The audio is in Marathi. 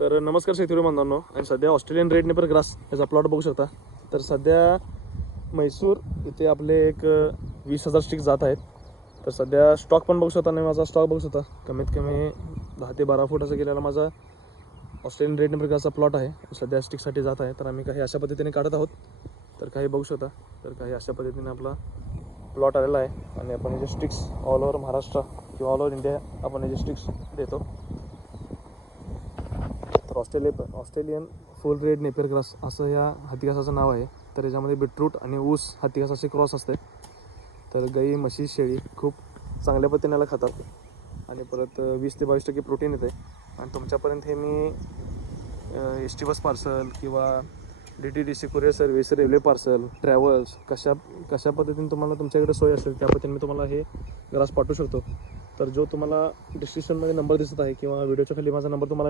तर नमस्कार शेतकरी बांधवांनो, आणि सध्या ऑस्ट्रेलियन रेड नेपर ग्रास याचा प्लॉट बघू शकता. तर सध्या म्हैसूर इथे आपले एक 20,000 स्टिक जात आहेत. तर सध्या स्टॉक पण बघू शकता आणि माझा स्टॉक बघू शकता कमीत कमी 10 ते 12 फूट असं गेलेला माझा ऑस्ट्रेलियन रेड नेपर ग्रासचा प्लॉट आहे. सध्या स्टिकसाठी जात आहे. तर आम्ही काही अशा पद्धतीने काढत आहोत. तर काही बघू शकता, तर काही अशा पद्धतीने आपला प्लॉट आलेला आहे आणि आपण याचे स्टिक्स ऑल ओव्हर महाराष्ट्र किंवा ऑल ओव्हर इंडिया आपण याचे स्टिक्स देतो. तर ऑस्ट्रेलियन फुल रेड नेपियर ग्रास असं या हत्तीघासाचं नाव आहे. तर याच्यामध्ये बीटरूट आणि ऊस हत्तीघास असे क्रॉस असते. तर गाई, म्हशी, शेळी खूप चांगल्या पद्धतीने याला खातात आणि परत 20 ते 22% प्रोटीन येते. आणि तुमच्यापर्यंत हे मी एस टी बस पार्सल किंवा DTDC courier service, railway parcel, travels कशा पद्धतीने तुम्हाला तुमच्याकडे सोय असेल त्या पद्धतीने मी तुम्हाला हे ग्रास पाठवू शकतो. तर जो तुम्हाला डिस्क्रिप्शनमध्ये नंबर दिसत आहे किंवा व्हिडिओच्या खाली माझा नंबर तुम्हाला